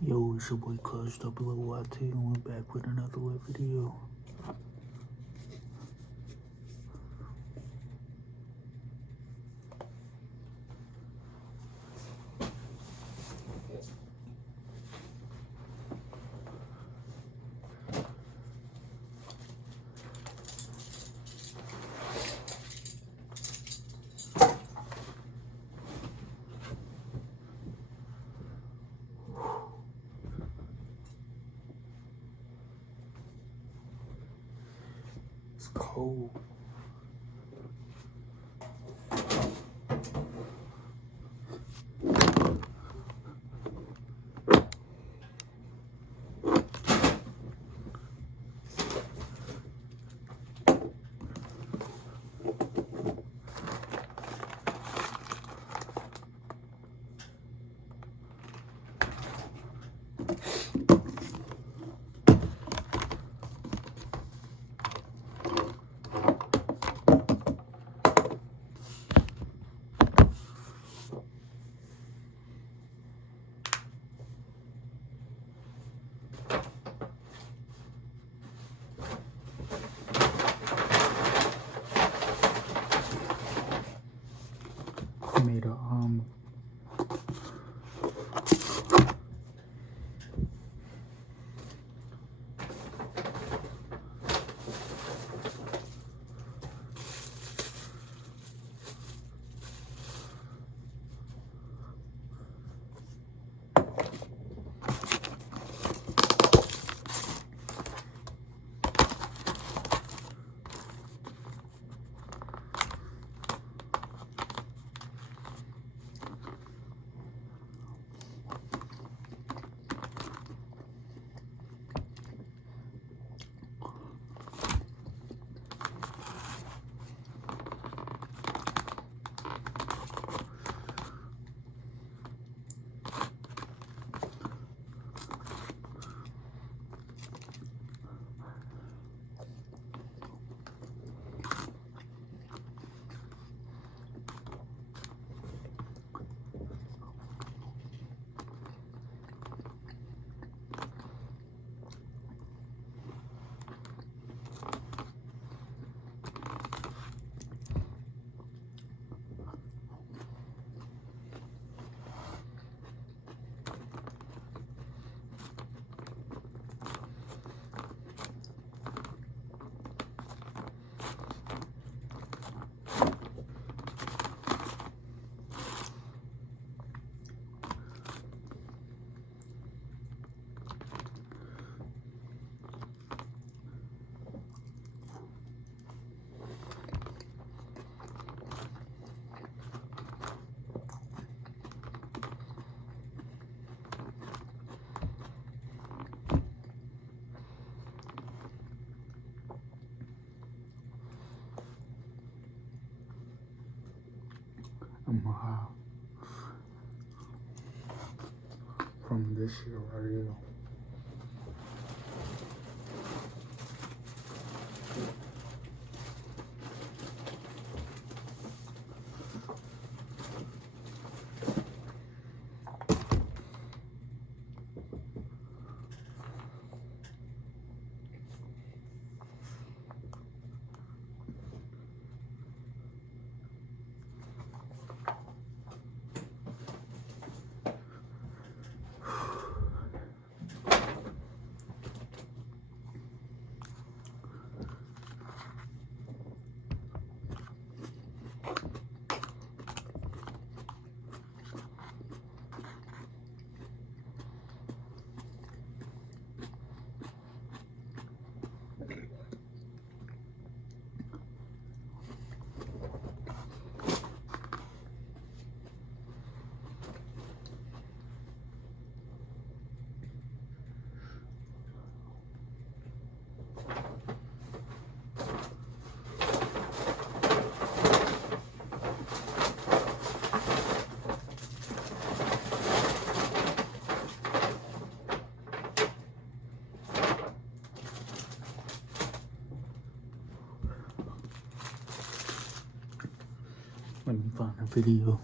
Yo, it's your boy Cuz Double OYT, and we're back with another lit video. It's cold. I made a from this year right here. Let me find a video.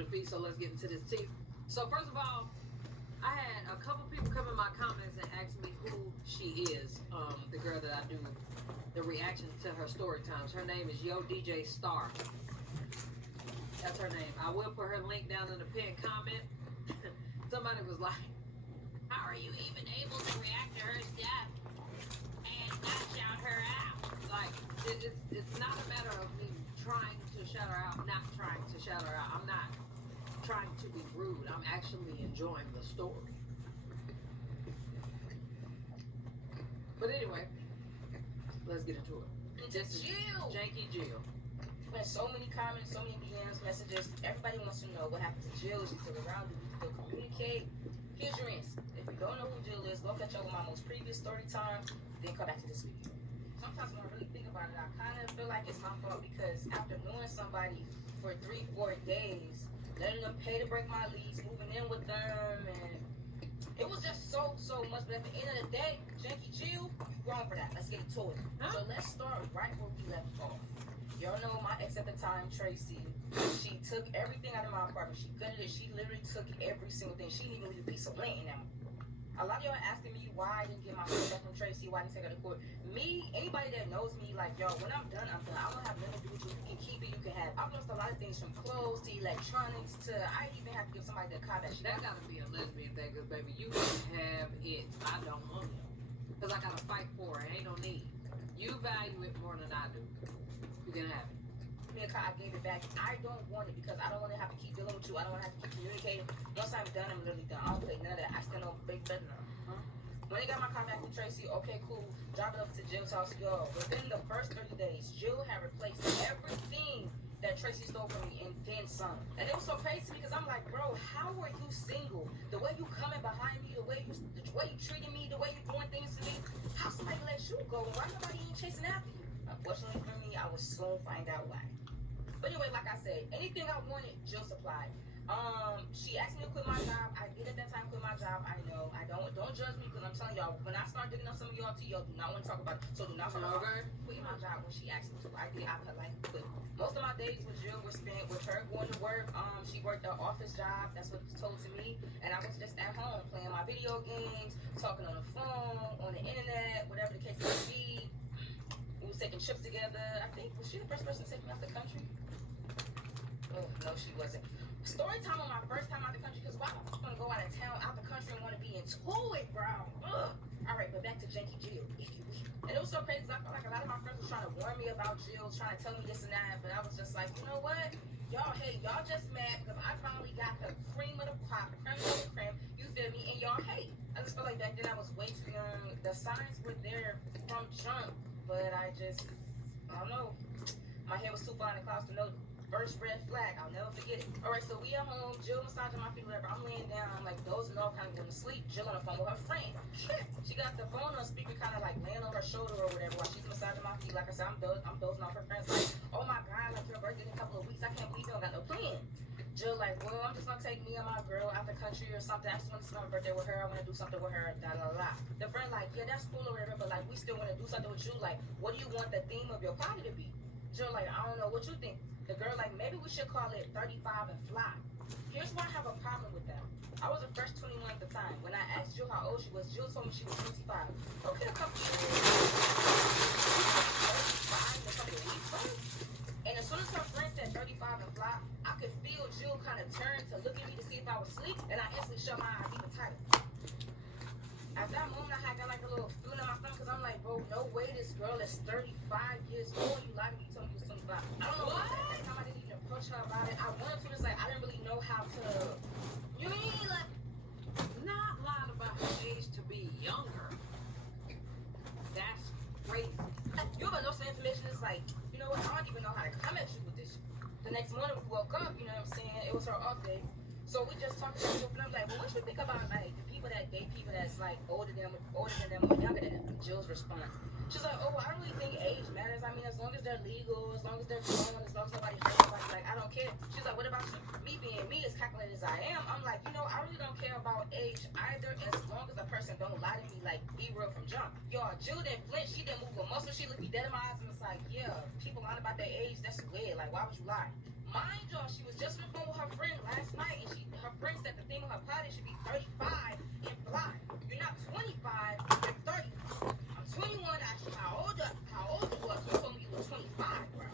with a fee, so let's get into this tea. So first of all, I had a couple people come in my comments and ask me who she is, the girl that I do the reaction to her story times. Her name is Yo DJ Star. That's her name. I will put her link down in the pinned comment. Somebody was like, how are you even able to react to her stuff and not shout her out? Like, it's not a matter of me trying to shout her out, not trying to shout her out. I'm not trying to be rude. I'm actually enjoying the story. But anyway, let's get into it. This is Jill. Janky Jill. There's so many comments, so many DMs, messages. Everybody wants to know what happened to Jill. She's still around. Do we still communicate? Here's your answer. If you don't know who Jill is, go catch up with my most previous story time, then come back to this video. Sometimes when I really think about it, I kind of feel like it's my fault because after knowing somebody for 3-4 days, letting them pay to break my lease, moving in with them, and it was just so much. But at the end of the day, Janky Jill, you wrong for that. Let's get into it. Huh? So let's start right where we left off. Y'all know my ex at the time, Tracy. She took everything out of my apartment. She gutted it. She literally took every single thing. She didn't even leave a piece of land in them. A lot of y'all are asking me why I didn't get my stuff back from Tracy, why I didn't take her to court. Me, anybody that knows me, like, yo, when I'm done, I'm done. I don't have nothing to do with you. You can keep it, you can have it. I've lost a lot of things from clothes to electronics to, I even have to give somebody the car that she That gotta be a lesbian thing, cause baby, you can have it. I don't want it. Cause I gotta fight for it. Ain't no need. You value it more than I do. You can have it. me a car, I gave it back. I don't want it because I don't want to have to keep dealing with you. I don't want to have to keep communicating. Once I'm done, I'm literally done. I don't play none of that. I stand on big better now. When they got my car back from Tracy, okay, cool. Drive it up to Jill's house. Yo, within the first 30 days, Jill had replaced everything that Tracy stole from me and then some. And it was so crazy because I'm like, bro, how are you single? The way you coming behind me, the way you treating me, the way you doing things to me, how somebody let you go? Why nobody even chasing after you? Unfortunately for me, I would soon find out why. But anyway, like I said, anything I wanted, Jill supplied. She asked me to quit my job. I did at that time quit my job. I know. I don't judge me because I'm telling y'all, when I start digging up some of y'all tea, y'all do not want to talk about it. So do not talk about quitting my job when she asked me to. I did. I politely quit. Most of my days with Jill were spent with her going to work. She worked an office job. That's what was told to me. And I was just at home playing my video games, talking on the phone, on the internet, whatever the case may be. We was taking trips together. I think, was she the first person to take me out the country? Oh, no, she wasn't. Story time on my first time out the country, because why am I going to go out of town, out the country, and want to be into it, bro? Ugh. All right, but back to Janky Jill. And it was so crazy, I felt like a lot of my friends were trying to warn me about Jill, trying to tell me this and that, but I was just like, you know what? Y'all, hey, y'all just mad because I finally got the cream of the crop, the creme of the creme, you feel me? And y'all hate. I just felt like back then I was way too young. The signs were there from jump, but I don't know. My head was too far in the clouds to know. First red flag, I'll never forget it. All right, so we at home, Jill massaging my feet, whatever. I'm laying down, I'm like dozing off, kind of going to sleep. Jill on the phone with her friend. She got the phone on speaker, kind of like laying on her shoulder or whatever while she's massaging my feet. Like I said, I'm dozing off. Her friend's like, oh my God, like your birthday in a couple of weeks. I can't believe you don't got no plan. Jill like, well, I'm just gonna take me and my girl out the country or something. I just want to spend my birthday with her. I want to do something with her. Da da da. The friend like, yeah, that's cool or whatever, but like we still want to do something with you. Like, what do you want the theme of your party to be? Jill like, I don't know. What you think? The girl like, maybe we should call it 35 and fly. Here's why I have a problem with that. I was a fresh 21 at the time. When I asked Jill how old she was, Jill told me she was 25. Okay, a couple years. 35 in a couple of weeks, right? And as soon as her friend said 35 and fly, I could feel Jill kind of turn to look at me to see if I was asleep, and I instantly shut my eyes even tighter. At that moment, I had got like a little feeling in my stomach because I'm like, bro, no way this girl is 35 years old. You lied to me, you told me you was 25. I don't know what? At that time I didn't even approach her about it. I wanted to, just like, I didn't really know how to, you mean, like, Not lying about her age to be younger. That's crazy. you ever know some information is like, you know what, I don't even know how to come at you with this shit. The next morning we woke up, you know what I'm saying? It was her off day. So we just talked about it, and I'm like, well, what you think about like the people that date people that's like older than them or younger than them? Jill's response. She's like, oh, I don't really think age matters. I mean, as long as they're legal, as long as they're grown, as long as nobody hurts nobody, like I don't care. She's like, what about you? Me being me, as calculated as I am, I'm like, you know, I really don't care about age either, as long as a person don't lie to me, like be real from jump. Y'all, Jill didn't flinch, she didn't move a muscle, she looked me dead in my eyes and was like, yeah, people lying about their age, that's weird. Like, why would you lie? Mind y'all, she was just on the phone with her friend last night, and her friend said the thing on her body should be 35 and blind. You're not 25, you're 30. I'm 21. I asked you how old you was. You told me you were 25, bro.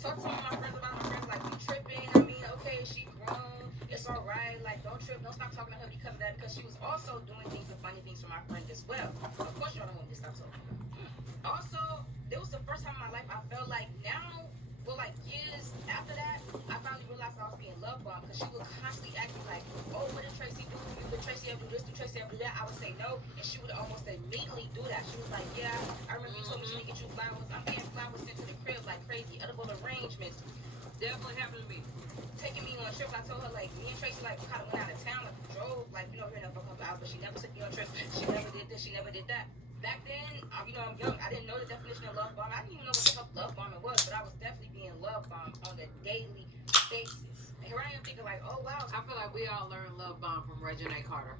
Talk to one of my friends about my friends like, you tripping? I mean, okay, she grown. It's all right. Like, don't trip. Don't stop talking to her because of that. Because she was also doing things and funny things for my friend as well. Of course, y'all don't want me to stop talking. Also, it was the first time in my life I felt like now, well, like years after that, I finally realized I was being love bombed because she would constantly ask me like, oh, what did Tracy do? Did Tracy ever do this? Did Tracy ever do that? I would say no, and she would almost immediately do that. She was like, yeah, I remember you told me she didn't get you flowers. I'm getting flowers sent to the crib like crazy. Edible arrangements. Definitely happened to me. Taking me on trips. I told her like me and Tracy like kind of went out of town, like drove, like here and there for a couple hours, but she never took me on trips. She never did this. She never did that. Back then, I'm young. I didn't know the definition of love bomb. I didn't even know what the fuck love bombing was, but I was definitely being love bombed on a daily basis. And here I am thinking like, oh wow, I feel like we all learned love bomb from Regina Carter.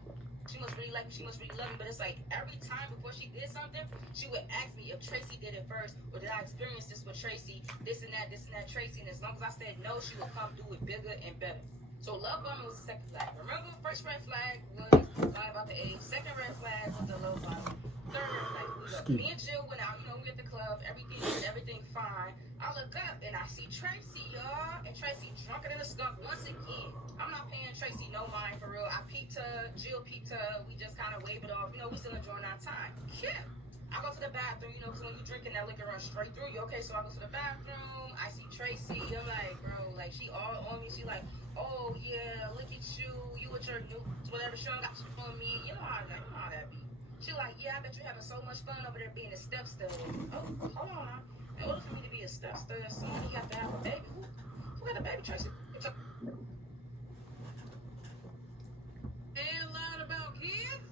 she must really like me. She must really love me. But it's like every time before she did something, she would ask me if Tracy did it first, or did I experience this with Tracy, this and that, Tracy. And as long as I said no, she would come do it bigger and better. So love bombing was the second flag. Remember, first red flag was lying about the age. Second red flag was the love bombing. Third red flag was me and Jill went out. We at the club. Everything fine. I look up and I see Tracy, y'all, and Tracy drunker than a skunk once again. I'm not paying Tracy no mind for real. I peeped her. Jill peeped her. We just kind of waved it off. We still enjoying our time. Yeah. I go to the bathroom, because when you drinking that liquor runs straight through you. Okay, so I go to the bathroom. I see Tracy. I'm like, bro, like she all on me. She like, oh yeah, look at you. You with your new whatever. She don't got shit on me. You know how that be. She like, yeah, I bet you're having so much fun over there being a step stud. Oh, hold on. In order for me to be a step stud, somebody got to have a baby. Who got a baby, Tracy? And lied about kids?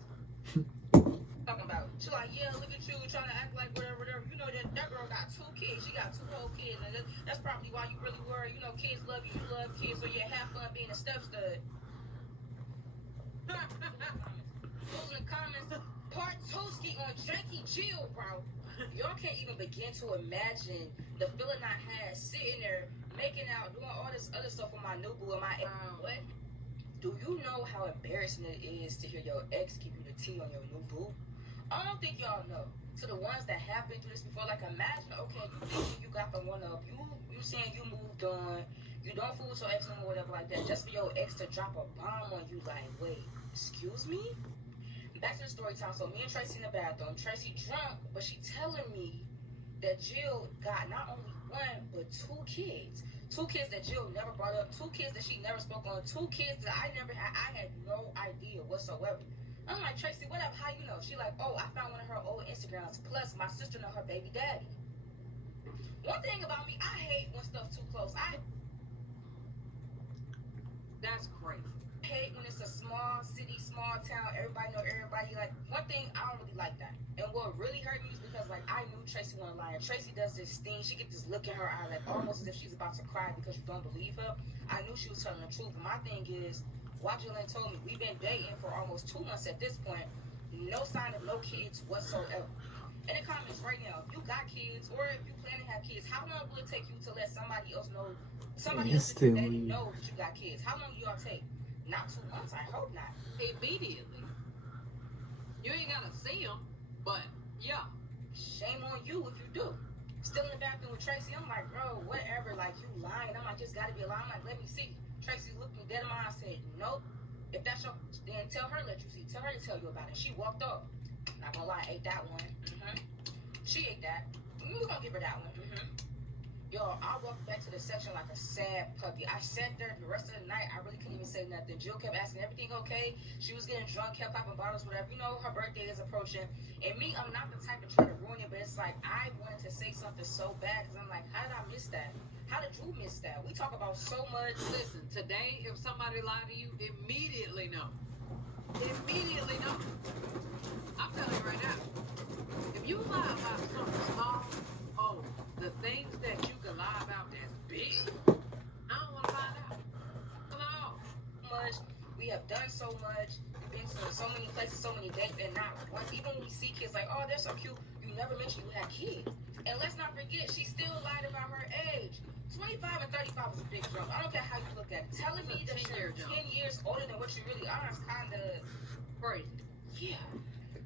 Talking about. She like, yeah, look at you trying to act like whatever. You know that girl got 2 kids. She got 2 whole kids, and that's probably why you really were. Kids love you. You love kids, so yeah, have fun being a step stud. Those in the comments. Part Toski on Janky Jill, bro. Y'all can't even begin to imagine the feeling I had sitting there making out, doing all this other stuff with my new boo and my ex. What? Do you know how embarrassing it is to hear your ex give you the tea on your new boo? I don't think y'all know. To the ones that have been through this before, like imagine, okay, you think you got the one up, you saying you moved on, you don't fool with your ex no more, whatever like that, just for your ex to drop a bomb on you, like, wait, excuse me? Back to the story time. So me and Tracy in the bathroom. Tracy drunk, but she telling me that Jill got not only 1 but 2 kids. 2 kids that Jill never brought up. 2 kids that she never spoke on. 2 kids that I never had. I had no idea whatsoever. I'm like, Tracy, whatever. How you know? She like, oh, I found one of her old Instagrams. Plus, my sister know her baby daddy. One thing about me, I hate when stuff too close. That's crazy. I hate when it's a small city, small town, everybody know everybody. Like, one thing, I don't really like that. And what really hurt me is because, like, I knew Tracy wasn't lying. Tracy does this thing. She gets this look in her eye, like, almost as if she's about to cry because you don't believe her. I knew she was telling the truth. But my thing is, Wajilin told me, we've been dating for almost 2 months at this point. No sign of no kids whatsoever. In the comments right now, if you got kids or if you plan to have kids, how long will it take you to let somebody else know, somebody else that you know that you got kids? How long do y'all take? Not 2 months, I hope not. Immediately. You ain't gotta see them, but yeah. Shame on you if you do. Still in the bathroom with Tracy, I'm like, bro, whatever, like, you lying. I'm like, just gotta be a lie. I'm like, let me see. Tracy looked me dead in my eye and said, nope. If that's your, then tell her, let you see. Tell her to tell you about it. She walked up. Not gonna lie, ate that one. She ate that. We're gonna give her that one. Yo, I walked back to the section like a sad puppy. I sat there the rest of the night. I really couldn't even say nothing. Jill kept asking, everything okay? She was getting drunk, kept popping bottles, whatever. You know, her birthday is approaching. And me, I'm not the type to try to ruin it, but it's like I wanted to say something so bad because I'm like, how did I miss that? How did you miss that? We talk about so much. Listen, today, if somebody lied to you, immediately know. Immediately know. I'm telling you right now. If you lie about something small, the things that you can lie about that's big, I don't want to find out. Hello. Much. We have done so much. We've been to so many places, so many dates, and not one. Even when we see kids. Like, oh, they're so cute. You never mentioned you had kids. And let's not forget, she still lied about her age. 25 and 35 is a big jump. I don't care how you look at it. Telling me that you're 10 years older than what you really are is kind of crazy. Yeah.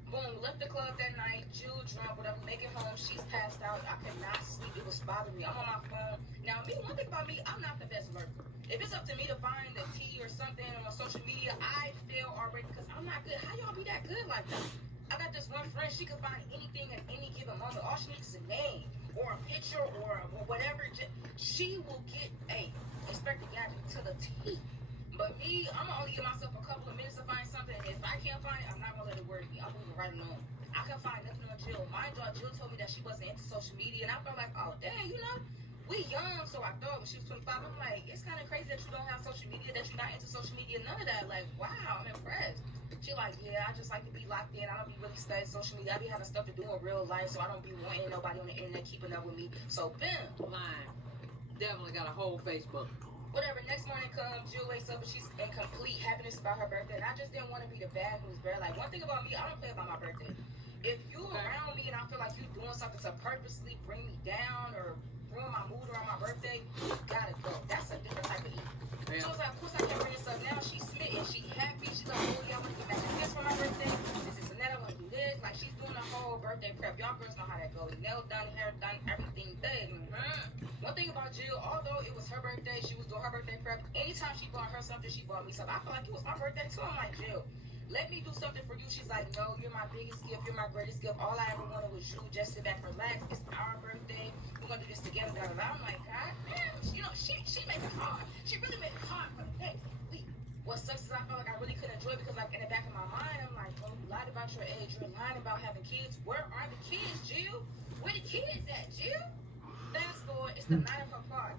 Boom, left the club that night. Jill drunk, whatever, make it home. She's passed out. I could not sleep. It was bothering me. I'm on my phone. Now, me, one thing about me, I'm not the best lurker. If it's up to me to find a tea or something on social media, I fail already because I'm not good. How y'all be that good like that? I got this one friend, she could find anything at any given moment. All she needs is a name or a picture or whatever. She will get a Inspector Gadget to the T. But me, I'm gonna only give myself a couple of minutes to find something. And if I can't find it, I'm not gonna let it worry me. I'm moving right along. I can find nothing on Jill. Mind you, Jill told me that she wasn't into social media, and I felt like, oh dang, you know, we young. So I thought when she was 25, I'm like, it's kind of crazy that you don't have social media, that you're not into social media, none of that. Like, wow, I'm impressed. She like, yeah, I just like to be locked in. I don't be really studying social media. I be having stuff to do in real life, so I don't be wanting nobody on the internet keeping up with me. So, bam. Lying. Definitely got a whole Facebook. Whatever, next morning comes, Jill wakes up and she's in complete happiness about her birthday. And I just didn't want to be the bad news bearer. Like, one thing about me, I don't play about my birthday. If you around me and I feel like you doing something to purposely bring me down or ruin my mood around my birthday, you gotta go. That's a different type of eat. Yeah. So it's like, of course I can't bring this up now. She's smitten, she happy. She's like, oh yeah, I want to get back to this for my birthday. This is Annette, I want to do this. Like, she's doing a whole birthday prep. Y'all girls know how that goes. Nails done, hair done, everything done. One thing about Jill, although it was her birthday, she was doing her birthday prep. Anytime she bought her something, she bought me something. I feel like it was my birthday too. I'm like, Jill, let me do something for you. She's like, no, you're my biggest gift. You're my greatest gift. All I ever wanted was you. Just sit back, relax. It's our birthday. We're gonna do this together. I'm like, God damn, you know, she made it hard. She really made it hard for the next week. What sucks is I felt like I really couldn't enjoy it because, like, in the back of my mind, I'm like, well, you lied about your age. You're lying about having kids. Where are the kids, Jill? Where the kids at, Jill? Fast forward, it's the night of her party,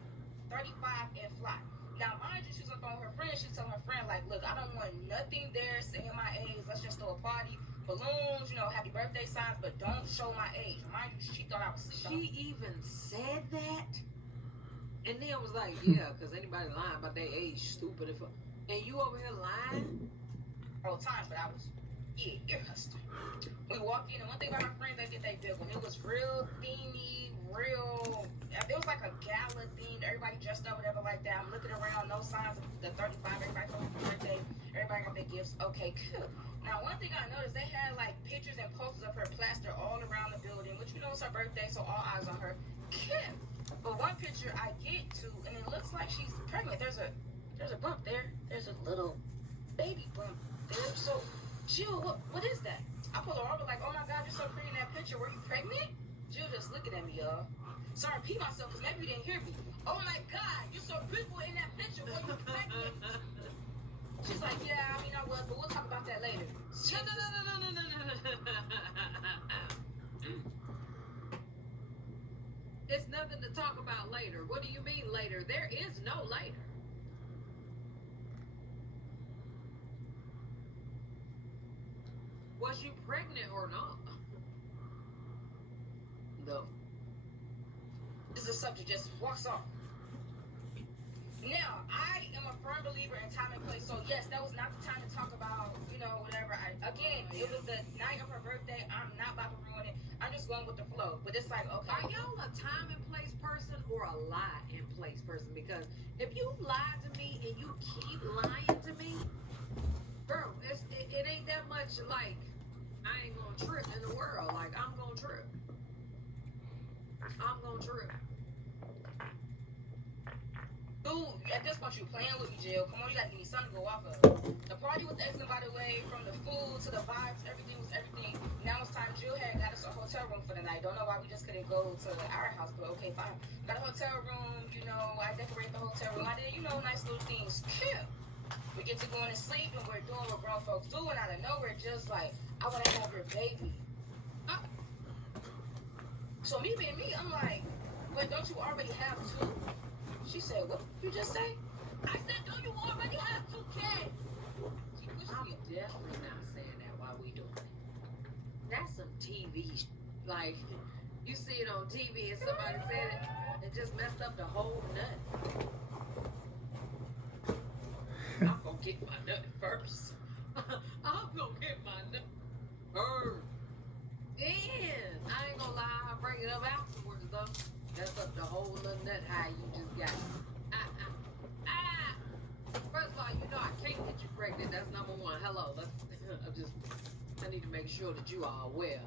35 and fly. Now, mind you, she's on the phone with her friend. She's telling her friend, like, look, I don't want nothing there saying my age. Let's just throw a party, balloons, you know, happy birthday signs, but don't show my age. Mind you, she thought I was She even said that? And then was like, yeah, because anybody lying about their age, stupid. And you over here lying? all the time, but I was, ear hustling. We walked in, and one thing about my friends, they did they big one. It was real themey, it was like a gala themed, everybody dressed up, whatever like that. I'm looking around, no signs of the 35, everybody coming for birthday, everybody got their gifts. Okay, cool. Now, one thing I noticed, they had like pictures and posters of her plastered all around the building, which you know it's her birthday, so all eyes on her. Kim. But one picture I get to, and it looks like she's pregnant. There's a bump there. There's a little baby bump there. So, Jill, what is that? I pull her over like, oh my God, you're so pretty in that picture. Were you pregnant? Jill just looking at me, y'all. Sorry, I peed myself because maybe you didn't hear me. Oh my God, you're so beautiful in that picture. Were you pregnant? She's like, yeah, I mean I was, but we'll talk about that later. No. It's nothing to talk about later. What do you mean later? There is no later. Was you pregnant or not? No. This is a subject just walks off. Now, I am a firm believer in time and place. So yes, that was not the time to talk about, whatever. It was the night of her birthday. I'm not about to ruin it. I'm just going with the flow. But it's like, okay. Are y'all a time and place person or a lie in place person? Because if you lie to me and you keep lying to me, bro, it ain't that much like I ain't gonna trip in the world. Like I'm gonna trip. Dude, at this point, you playing with me, Jill. Come on, you gotta give me something to go off of. The party was excellent, by the way. From the food to the vibes, everything was everything. Now it's time. Jill had got us a hotel room for the night. Don't know why we just couldn't go to our house, but okay, fine. Got a hotel room, I decorated the hotel room. I did, nice little things. Cute. We get to going to sleep, and we're doing what grown folks do, and out of nowhere, just like, I want to have your baby. So me being me, I'm like, but don't you already have two? She said, what did you just say? I said, don't you already have two kids? I'm definitely not saying that while we doing it. That's some TV. Like, you see it on TV and somebody said it, and just messed up the whole nut. I'm gonna get my nut first. I'm gonna get my nut first. it up afterwards, though. That's up the whole little nut high you just got. First of all, you know I can't get you pregnant. That's number one. Hello. I need to make sure that you are aware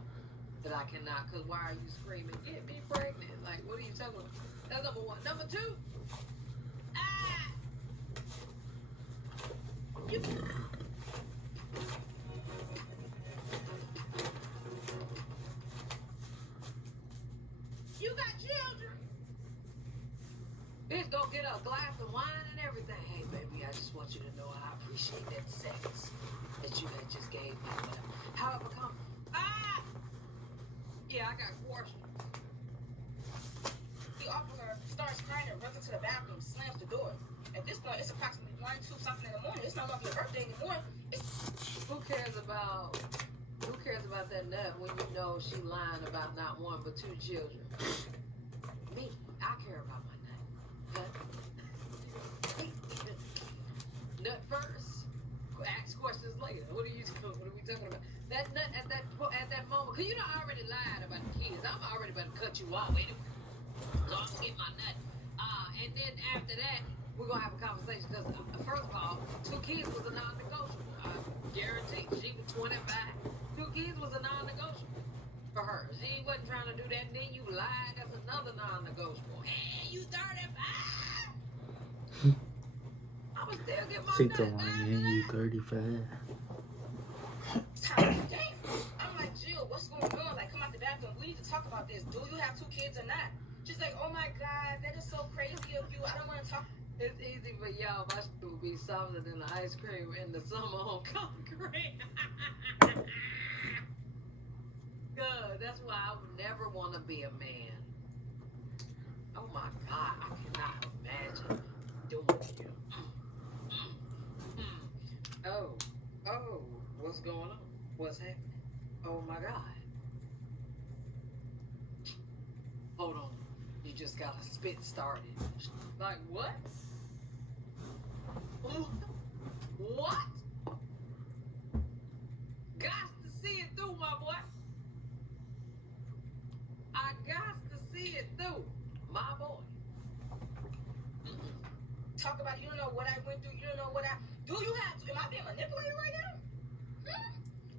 that I cannot. Because why are you screaming, get me pregnant? Like, what are you talking about? That's number one. Number two. You got children. Bitch, go get a glass of wine and everything. Hey, baby, I just want you to know I appreciate that sex that you had just gave me. However, come. Yeah, I got questions. The officer starts crying and runs into the bathroom, slams the door. At this point, it's approximately 1, 2 something in the morning. It's no longer your birthday anymore. Who cares about that nut when you know she lying about not one but 2 children? Me, I care about my nut. Nut first. Ask questions later. What are we talking about? That nut at that moment, because you know I already lied about the kids. I'm already about to cut you off anyway. So I'm gonna get my nut. And then after that, we're gonna have a conversation because first of all, 2 kids was a non-negotiable. I guarantee. She was 25. 2 kids was a non-negotiable for her. She wasn't trying to do that. And then you lied. That's another non-negotiable. Hey, you 35. I'ma still get my She nut. told me you 35. I'm like, Jill, what's going on? Like, come out the bathroom. We need to talk about this. Do you have 2 kids or not? She's like, oh my God, that is so crazy of you. I don't want to talk. It's easy for y'all. My shit would be softer than the ice cream in the summer on concrete. Good. That's why I would never want to be a man. Oh my God, I cannot imagine doing it. Oh, what's going on? What's happening? Oh my God. Hold on. You just got a spit started. Like what? What? Got to see it through, my boy. I got to see it through, my boy. Talk about it. You don't know what I went through. You don't know what I. Do you have to? Am I being manipulated right now?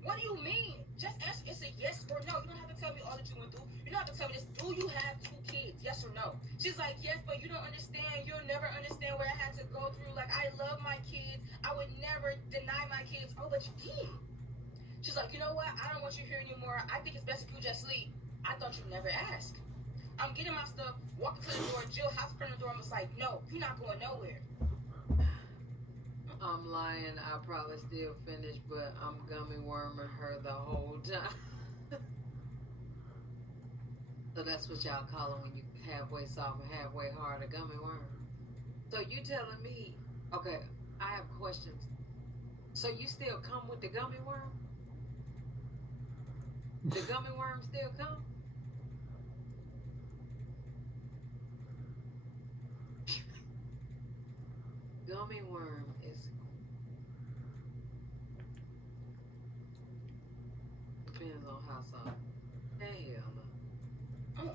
What do you mean? Just answer. It's a yes or no. You don't have to tell me all that you went through. You don't have to tell me this. Do you have 2 kids? Yes or no? She's like, yes, but you don't understand. You'll never understand what I had to go through. Like, I love my kids. I would never deny my kids. Oh, but you did. She's like, you know what? I don't want you here anymore. I think it's best if you just leave. I thought you'd never ask. I'm getting my stuff, walking to the door. Jill hops in the door and was like, no, you're not going nowhere. I'm lying. I probably still finished, but I'm gummy worming her the whole time. So that's what y'all call it when you halfway soft and halfway hard, a gummy worm. So you telling me, okay, I have questions. So you still come with the gummy worm? The gummy worm still come? Gummy worm is depends on how soft. Hell no.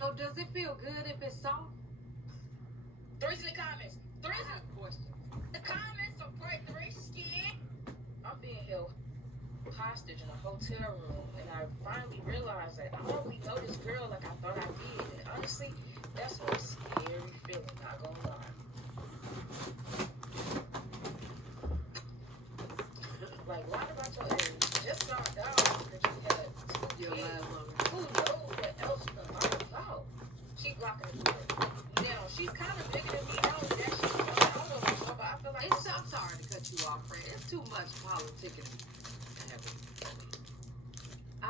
So does it feel good if it's soft? Three's in the comments. I have questions. The comments are bright 3 skin. I'm being held hostage in a hotel room, and I finally realized that I don't really know this girl like I thought I did. And honestly, that's a scary feeling, not gonna lie. Like, right about your age, just found out that you had 2 Your kids. last one. Who knows what else could come about? Keep blocking the door. Now, she's kind of bigger than me. I don't know that she's I don't know if you know, but I feel like I'm sorry to cut you off, friend. It's too much politicking. I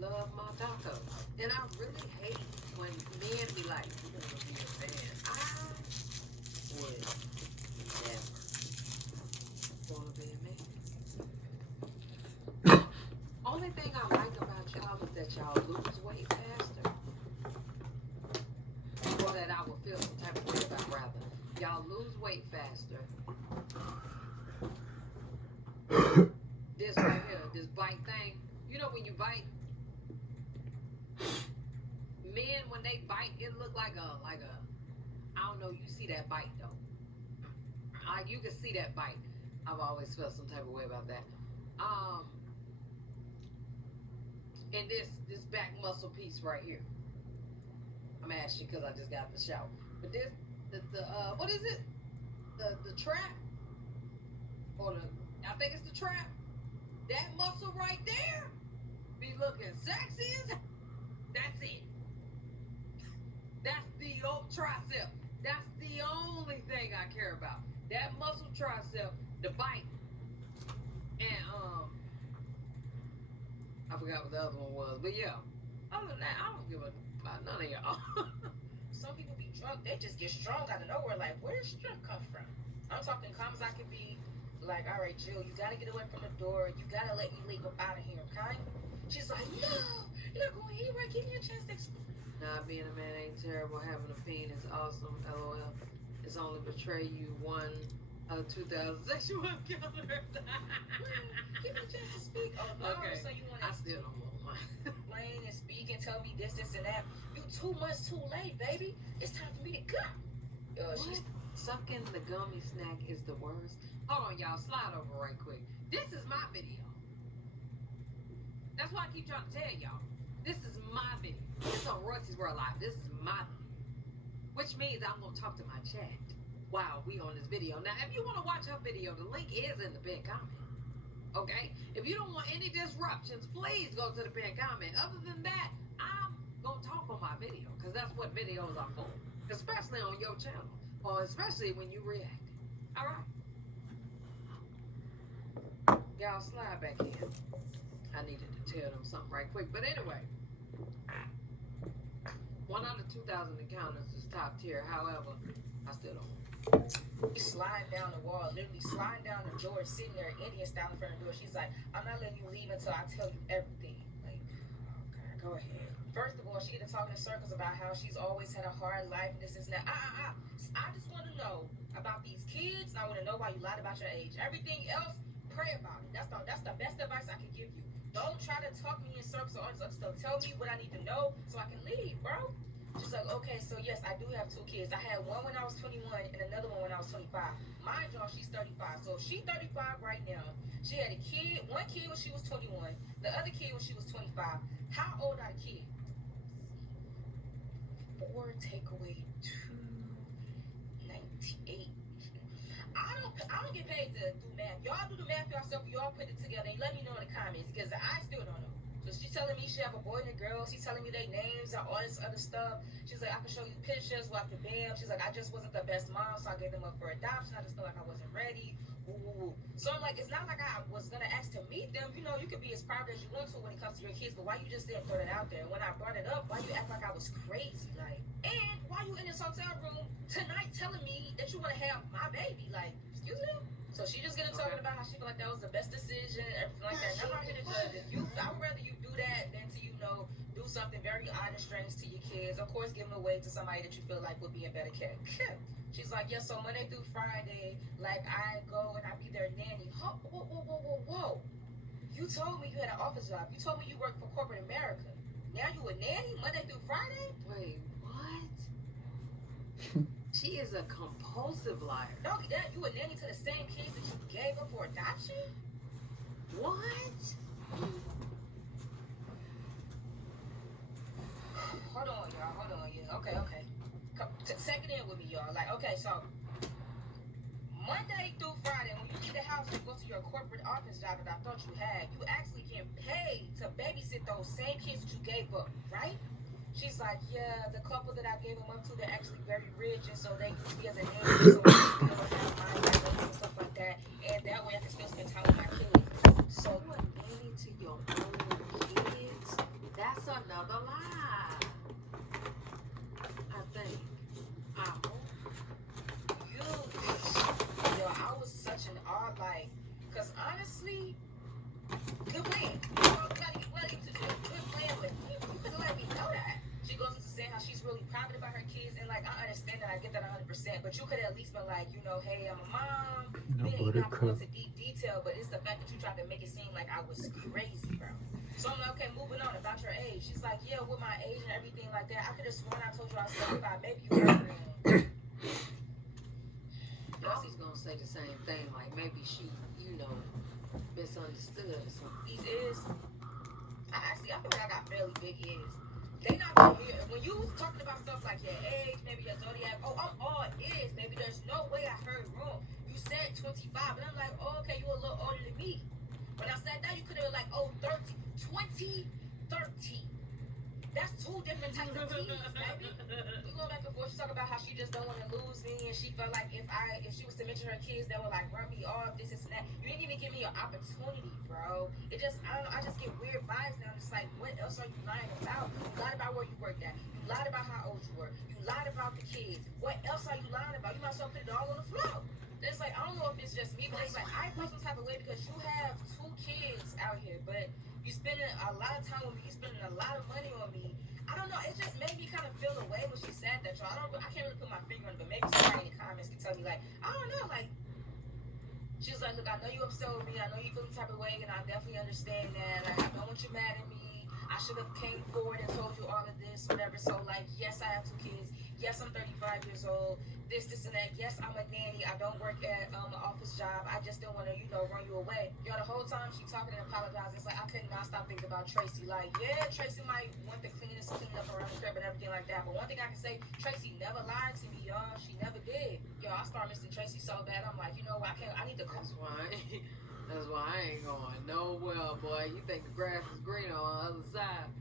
love my taco. And I really hate when men be like, you want to be a fan. I would never want to be a man. Only thing I like about y'all is that y'all lose weight faster. Or that I will feel some type of way about, rather. Y'all lose weight faster. This right here, this bite thing. You know when you bite, when they bite, it look like a I don't know. You see that bite though. You can see that bite. I've always felt some type of way about that. And this back muscle piece right here. I'm asking because I just got the shower. But this the what is it? The trap or I think it's the trap. That muscle right there be looking sexy as. That's it. That's the old tricep. That's the only thing I care about. That muscle tricep, the bite, and I forgot what the other one was. But yeah, other than that, I don't give a about none of y'all. Some people be drunk, they just get strong out of nowhere. Like, where does strength come from? I'm talking comments I could be like, all right, Jill, you gotta get away from the door. You gotta let me leave up out of here, okay? She's like, no, you're not going anywhere. Give me a chance to explain. Nah, being a man ain't terrible. Having a peen is awesome. LOL. It's only betray you one of 2,000 sexual encounters. Give me a chance to speak. Oh, no, Okay. so you want I to still don't want one. explain and speak and tell me this, and that. You 2 months too late, baby. It's time for me to go. She's Sucking the gummy snack is the worst. Hold on, y'all. Slide over right quick. This is my video. That's why I keep trying to tell y'all. This is my video. This is on Royalties World Live. This is my video. Which means I'm going to talk to my chat while we on this video. Now, if you want to watch her video, the link is in the pinned comment. Okay? If you don't want any disruptions, please go to the pinned comment. Other than that, I'm going to talk on my video because that's what videos are for. Especially on your channel. Or especially when you react. All right? Y'all slide back in. I needed to tell them something right quick. But anyway, 1 out of 2,000 encounters is top tier. However, I still don't. sliding down the wall, literally sliding down the door, sitting there, Indian style in front of the door. She's like, I'm not letting you leave until I tell you everything. Like, okay, go ahead. First of all, she get to talking in circles about how she's always had a hard life and this and that. I just want to know about these kids. I want to know why you lied about your age. Everything else, pray about it. That's the best advice I can give you. Don't try to talk me in circles or all this other stuff. Tell me what I need to know so I can leave, bro. She's like, okay, so yes, I do have 2 kids. I had one when I was 21 and another one when I was 25. Mind y'all, she's 35. So she's 35 right now. She had one kid when she was 21, the other kid when she was 25. How old are the kids? 4 take away 2, 98. I don't get paid to do math. Y'all do the math yourself. Y'all put it together and let me know in the comments because I still don't know. So she's telling me she have a boy and a girl. She's telling me their names and all this other stuff. She's like, I can show you pictures, walk the bam. She's like, I just wasn't the best mom, so I gave them up for adoption. I just felt like I wasn't ready. Woo. So I'm like, it's not like I was gonna ask to meet them. You know, you can be as private as you want to when it comes to your kids, but why you just didn't throw that out there? When I brought it up, why you act like I was crazy? Like, and why you in this hotel room tonight telling me that you wanna have my baby? Like, excuse me? So she just gonna talking about how she feel like that was the best decision, everything like that. And I'm not gonna judge it. I would rather you do that than to, do something very odd and strange to your kids. Of course, give them away to somebody that you feel like would be a better care. She's like, yeah, so Monday through Friday, like I go and I be their nanny. Whoa. You told me you had an office job. You told me you worked for corporate America. Now you a nanny Monday through Friday? Wait, what? She is a compulsive liar. No, that you a nanny to the same kids that you gave up for adoption? What? Hold on, y'all. Okay. Take it in with me, y'all. Like, okay, so Monday through Friday, when you leave the house and go to your corporate office job that I thought you had, you actually can pay to babysit those same kids that you gave up, right? She's like, yeah, the couple that I gave them up to, they're actually very rich, and so they use me as a nanny, so I can still have my money and stuff like that, and that way I can still spend time with my kids. So You a nanny to your own kids? That's another lie. I think. I hope. I was such an odd, like, because honestly, good plan. Gotta get ready to do a good plan with me. You could have let me know that. She goes into saying how she's really proud about her kids, and like, I understand that, I get that 100%. 100%, but you could at least been like, you know, hey, I'm a mom. No You didn't even have to go buttercup. into deep detail, but it's the fact that you tried to make it seem like I was crazy, bro. So I'm like, okay, moving on about your age. She's like, yeah, with my age and everything like that, I could have sworn I told you I was 35. Maybe you heard me wrong. Jesse's gonna say the same thing. Like maybe she, misunderstood or something. These is, I feel like I got fairly big ears. They not gonna hear when you was talking about stuff like your age, maybe your zodiac. Oh, I'm all ears. Maybe there's no way I heard wrong. You said 25, and I'm like, oh, okay, you a little older than me. When I said that, you could have been like, oh, 30, 20, 30. That's two different types of teas, baby. We go back and forth. She talk about how she just don't want to lose me, and she felt like if she was to mention her kids, that would like run me off, this and that. You didn't even give me an opportunity, bro. It just, I don't know. I just get weird vibes now. It's like, what else are you lying about? You lied about where you worked at. You lied about how old you were. You lied about the kids. What else are you lying about? You might as well put it all on the floor. It's like, I don't know if it's just me, but it's like I feel some type of way because you have 2 kids out here, but you spending a lot of time with me. You spending a lot of money on me. I don't know. It just made me kind of feel away when she said that, y'all. I can't really put my finger on it, but maybe somebody in the comments can tell me, like, I don't know, like, she was like, look, I know you upset with me. I know you feel the type of way, and I definitely understand that. Like, I don't want you mad at me. I should have came forward and told you all of this, whatever. So, like, yes, I have 2 kids. Yes, I'm 35 years old. This, and that. Yes, I'm a nanny. I don't work at an office job. I just didn't want to, run you away. Yo, the whole time she talking and apologizing, it's like I could not stop thinking about Tracy. Like, yeah, Tracy might want the cleanest clean up around the crib and everything like that. But one thing I can say, Tracy never lied to me, y'all. She never did. Yo, I start missing Tracy so bad. I'm like, you know what? I need to call. That's why I ain't going nowhere, boy. You think the grass is greener on the other side.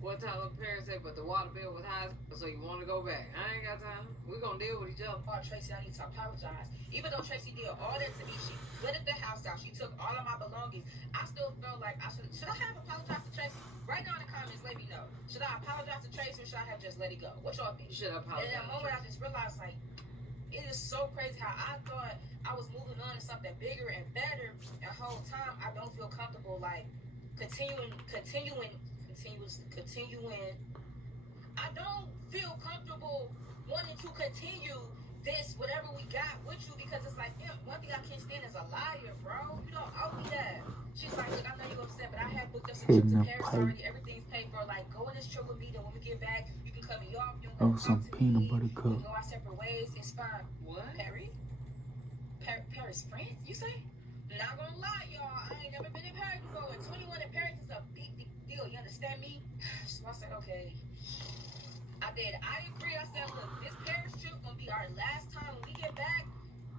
What time the parents say, but the water bill was high, so you want to go back. I ain't got time. We're going to deal with each other. Oh, Tracy, I need to apologize. Even though Tracy did all that to me, she flooded the house out. She took all of my belongings. I still felt like should I have apologized to Tracy? Write down in the comments, let me know. Should I apologize to Tracy or should I have just let it go? What y'all think? You should apologize. And in that moment, I just realized, like, it is so crazy how I thought I was moving on to something bigger and better. The whole time, I don't feel comfortable, like, continuing. I don't feel comfortable wanting to continue this, whatever we got with you, because it's like, yeah, one thing I can't stand is a liar, bro. You don't owe me that. She's like, look, I know you're upset, but I have booked us some trips to Paris already. Everything's paid for. Like, go on this trip with me, then when we get back, you can cut me off. You Oh, can some peanut butter cup. We can go our separate ways. It's fine. What? Paris, France? You say? Not gonna lie, y'all. I ain't never been in Paris before. And 21 in Paris is a big deal. You understand me? So I said, okay. I did. I agree. I said, look, this Paris trip gonna be our last time. When we get back,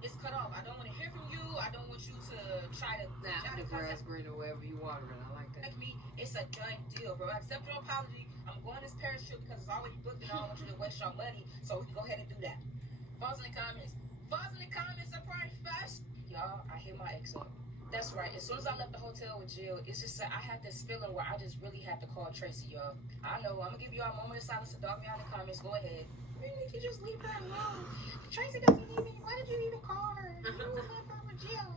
it's cut off. I don't want to hear from you. I don't want you to try to. Now, the grass greener wherever you water it. I like that. Me, it's a done deal, bro. I accept your apology. I'm going this Paris trip because it's already booked, and I don't want you to waste your money. So we can go ahead and do that. Falls in the comments. Surprise fast. Y'all, I hit my ex up. That's right. As soon as I left the hotel with Jill, it's just I had this feeling where I just really had to call Tracy, y'all. I know. I'm gonna give y'all a moment of silence to dog me out in the comments. Go ahead. Maybe you just leave her alone. Tracy doesn't need me. Why did you even call her? You left her with Jill.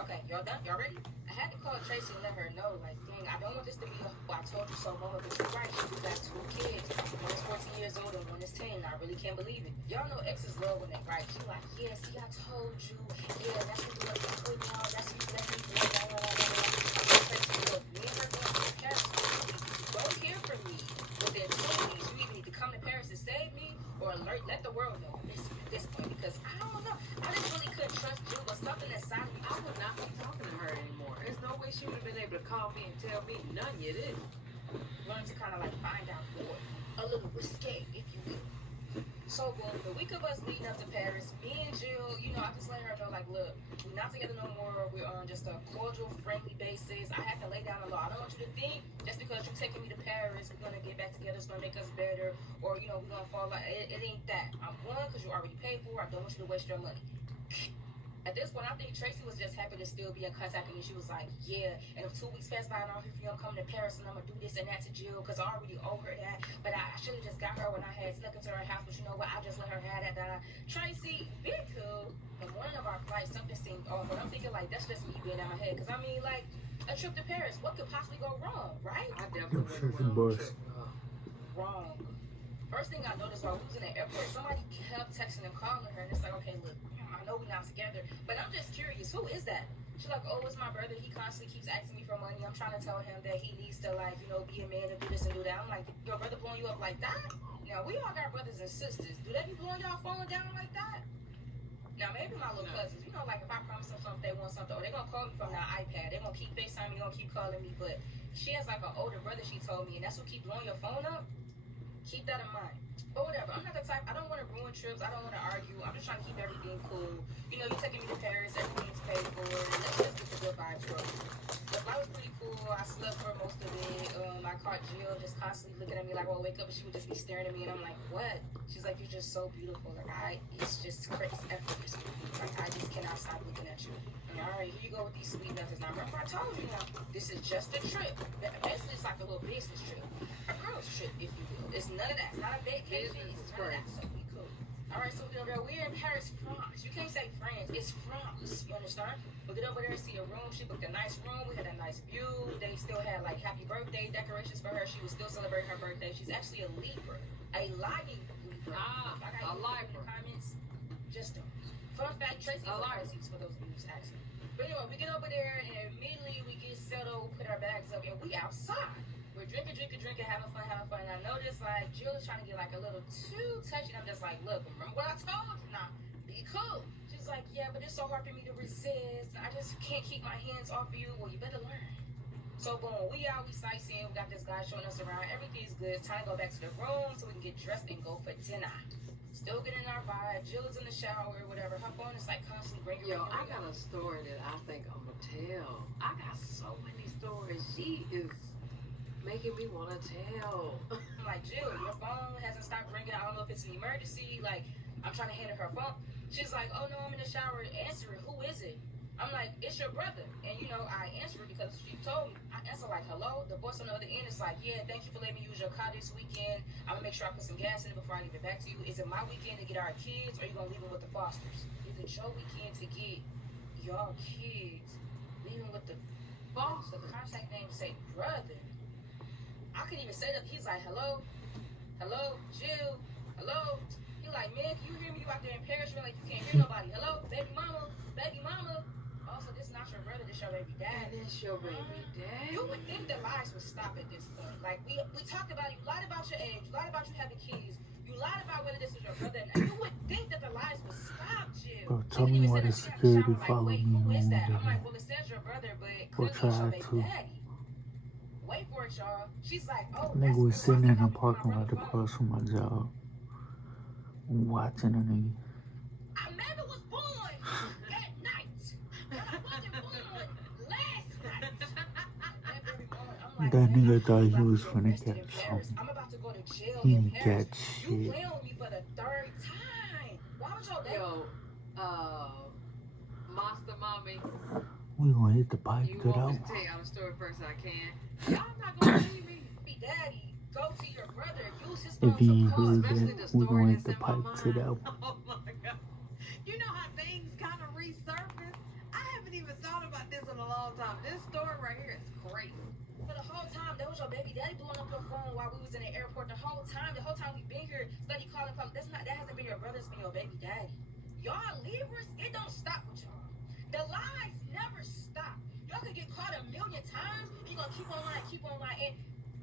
Okay, y'all done? Y'all ready? I had to call Tracy and let her know, like, dang, I don't want this to be a I told you so moment, but you're right. You got 2 kids. One is 14 years old and one is 10. I really can't believe it. Y'all know exes love when they right. She like, yeah, see, I told you. Yeah, that's what you let me put on. That's what you let me do. I told Tracy, look, me and her going to Paris. Don't hear from me within 2 weeks. You either need to come to Paris and save me or let the world know at this point, because I don't know. I just really couldn't trust Jill, but something inside of me, I would not be talking to her anymore. There's no way she would have been able to call me and tell me none you did. Learn to kind of like find out more. A little risque, if you will. So, boom, the week of us leading up to Paris, me and Jill, I just let her know, like, look, we're not together no more. We're on just a cordial, friendly basis. I have to lay down the law. I don't want you to think just because you're taking me to Paris, we're going to get back together, it's going to make us better, or, we're going to fall out. It ain't that. I'm one because you already paid for it. I don't want you to waste your money. At this point, I think Tracy was just happy to still be in contact with me. She was like, yeah, and if 2 weeks pass by and I don't hear from you, I'm coming to Paris and I'm going to do this and that to Jill because I already owe her that. But I should have just got her when I had snuck into her house. But you know what? I just let her have that. Tracy, very cool. In one of our flights, something seemed off. But I'm thinking, like, that's just me being in my head. Because, I mean, like, a trip to Paris. What could possibly go wrong, right? I definitely Sure, went on a boss. trip. Wrong. First thing I noticed while we was in the airport, somebody kept texting and calling her, and it's like, okay, look, I know we're not together, but I'm just curious, who is that? She's like, oh, it's my brother. He constantly keeps asking me for money. I'm trying to tell him that he needs to, like, you know, be a man and do this and do that. I'm like, your brother blowing you up like that? Now, we all got brothers and sisters. Do they be blowing y'all phone down like that? Now, maybe my little cousins, you know, like if I promise them something, they want something, or they're going to call me from their iPad. They're going to keep FaceTiming, they're going to keep calling me. But she has like an older brother, she told me, and that's who keep blowing your phone up. Keep that in mind. But whatever, I'm not the type, I don't want to ruin trips, I don't want to argue, I'm just trying to keep everything cool. You know, you're taking me to Paris, everything's paid for, let's just get the good vibes going. The flight was pretty cool, I slept for most of it. I caught Jill just constantly looking at me like, well, wake up, and she would just be staring at me, and I'm like, what? She's like, you're just so beautiful, like, it's just crazy, effortless. Like, I just cannot stop looking at you. And alright, here you go with these sweet nuts. Now, remember I told you now, this is just a trip. Basically, it's like a little business trip. A girl's trip, if you will. It's none of that. It's not a vacation. It's none of that. So we cool. Alright, so we're in Paris, France. You can't say France. It's France. You understand? We'll get over there and see a room. She booked a nice room. We had a nice view. They still had like happy birthday decorations for her. She was still celebrating her birthday. She's actually a Libra. A lying Libra. A Libra. Comments. Just a fun fact, Tracy's a Pisces, for those of you who's asking. But anyway, we get over there and immediately we get settled, put our bags up, and we outside. We're drinking, having fun. And I noticed like Jill is trying to get like a little too touchy. I'm just like, look, remember what I told you? Now, be cool. She's like, yeah, but it's so hard for me to resist. I just can't keep my hands off of you. Well, you better learn. So boom, we out, we sightseeing. We got this guy showing us around. Everything's good. It's time to go back to the room so we can get dressed and go for dinner. Still getting our vibe. Jill is in the shower, whatever. Her phone is like constantly ringing. Yo, I got a story that I think I'm gonna tell. I got so many stories. She is making me want to tell. I'm like, Jill, your phone hasn't stopped ringing. I don't know if it's an emergency. Like, I'm trying to hand her phone. She's like, oh no, I'm in the shower. Answer it. Who is it? I'm like, it's your brother. And you know, I answer it because she told me. I answer like, hello. The voice on the other end is like, yeah, thank you for letting me use your car this weekend. I'm gonna make sure I put some gas in it before I leave it back to you. Is it my weekend to get our kids, or you gonna leave them with the Fosters? Is it your weekend to get your kids, leaving with the Fosters? The contact name say brother. I couldn't even say that. He's like, hello, Jill, hello. He like, man, can you hear me? You out there in Paris, you're like, you can't hear nobody. Hello, baby mama. Also, this is not your brother, this your baby dad. And it's your baby dad. You would think that lies would stop at this point. Like, we talked about, you lied about your age, you lied about you having kids, you lied about whether this is your brother. And you would think that the lies would stop, Jill. Bro, tell me why the security followed me who is when we that? did I'm like, that. well, it says your brother, but Or clearly it's your tried baby to. daddy. Wait for it, y'all. She's like, oh, Nigga was that's sitting in a my parking lot brother's phone. across from my job, watching a nigga. I never was born at night. But I wasn't born last night. Every morning, I'm like, That man, nigga I'm thought he about was to get finna arrested in catch Paris. something. I'm about to go to jail He in ain't Paris. catch You shit. playing with me for the third time. Why would your baby? Yo, Monster Mommy, We gonna hit the pipe you to want me that to one. tell y'all the story first? I can. Y'all not gonna believe me. Be daddy. Go to your brother. Use his phone If you to ain't call. heard Especially that, the we story gonna hit that's the in my pipe mind. to that one. Oh my god. You know how things kind of resurface? I haven't even thought about this in a long time. This story right here is crazy. For the whole time, that was your baby daddy blowing up your phone while we was in the airport. The whole time we've been here, study calling. That hasn't been your brother, it's been your baby daddy. Y'all Libras, it don't stop with y'all. The lies never stop. Y'all could get caught a million times, and you're gonna keep on lying, and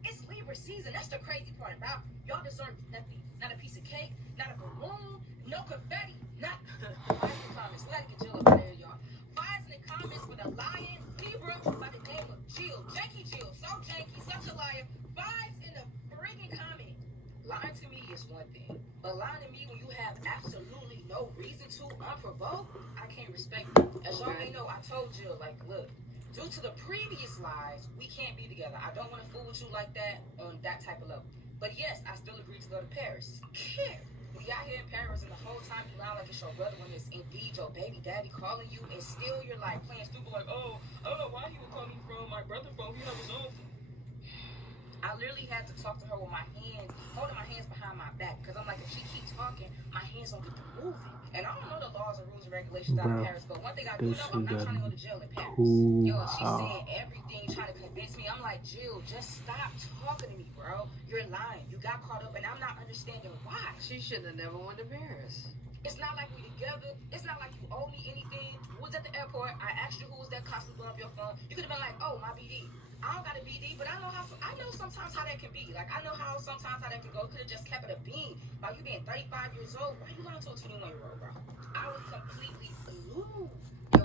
it's Libra season. That's the crazy part about y'all deserve nothing. Not a piece of cake, not a balloon, no confetti, not fires in the comments. We gotta get Jill up there, y'all. Fires in the comments for the lying Libra by the name of Jill. Janky Jill, so janky, such a liar. Fires in the freaking comment. Lying to me is one thing, but lying to me when you have absolutely no reason to, unprovoked, I can't respect it. As y'all may know, I told Jill, like, look, due to the previous lies, we can't be together. I don't want to fool with you like that on that type of level. But yes, I still agreed to go to Paris. Care. We out here in Paris, and the whole time you lie like it's your brother when it's indeed your baby daddy calling you, and still you're like playing stupid, like, oh, I don't know why he would call me from my brother's phone. He have his own phone. I literally had to talk to her with my hands, holding my hands behind my back, because I'm like, if she keeps talking, my hands don't get to moving. And I don't know the laws and rules and regulations out in Bro, Paris, but one thing I do this know, I'm shit not got trying to go me to jail in Paris. too Yo, she's hot. saying everything, trying to convince me. I'm like, Jill, just stop talking to me, bro. You're lying. You got caught up, and I'm not understanding why. She shouldn't have never went to Paris. It's not like we together. It's not like you owe me anything. We was at the airport. I asked you who was that constantly blowing up your phone. You could have been like, oh, my BD. I don't got a BD, but I know sometimes how that can be. Like, I know sometimes how that can go. Could have just kept it a bean. By you being 35 years old, why you going to a 21-year-old, bro? I was completely blue.